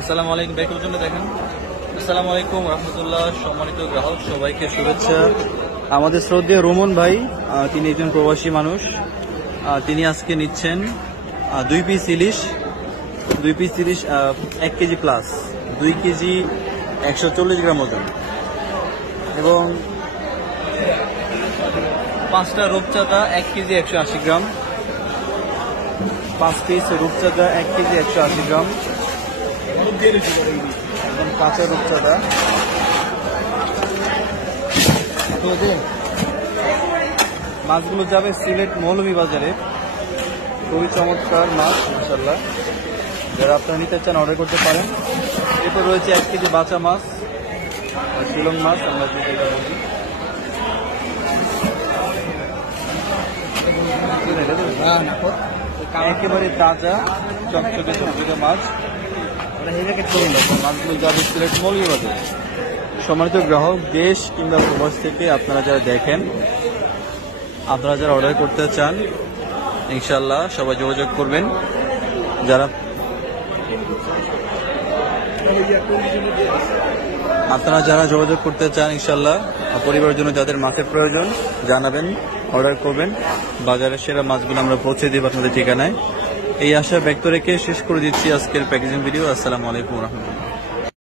আসসালামু আলাইকুম, ব্যাকের জন্য দেখেন। আসসালামু আলাইকুম রহমতুল্লাহ, সম্মানিত গ্রাহক সবাইকে শুভেচ্ছা। আমাদের শ্রদ্ধেয় রোমন ভাই, তিনি একজন প্রবাসী মানুষ। তিনি আজকে নিচ্ছেন 2 পিস ইলিশ, 1 কেজি প্লাস, 2 কেজি 140 গ্রাম ওজন, এবং 5টা রূপচাঁদা 1 কেজি 180 গ্রাম, 5 পিস রূপচাঁদা 1 কেজি 180 গ্রাম, একদম কাঁচা রূপচাঁদা। মাছগুলো যাবে সিলেট মৌলভীবাজারে। খুবই চমৎকার মাছ ইনশাল্লাহ, যারা আপনারা নিতে চান অর্ডার করতে পারেন। এরপর রয়েছে 1 কেজি বাঁচা মাছ, শিলং মাছ, আমরা যেটা বলি। একেবারে তাজা চকচকে চকচকে মাছ, মাছগুলো যাবে সিলেট মৌলভীবাজার। সম্মানিত গ্রাহক, দেশ কিংবা প্রবাস থেকে আপনারা যারা দেখেন, আপনারা যারা অর্ডার করতে চান ইনশাল্লাহ সবাই যোগাযোগ করবেন। আপনারা যারা যোগাযোগ করতে চান ইনশাল্লাহ, পরিবারের জন্য যাদের মাছের প্রয়োজন জানাবেন, অর্ডার করবেন। বাজারের সেরা মাছগুলো আমরা পৌঁছে দেব আপনাদের ঠিকানায়। এই আশা ব্যক্ত রেখে শেষ করে দিচ্ছি আজকের প্যাকেজিং ভিডিও। আসসালামু আলাইকুম রহমতুল্লাহ।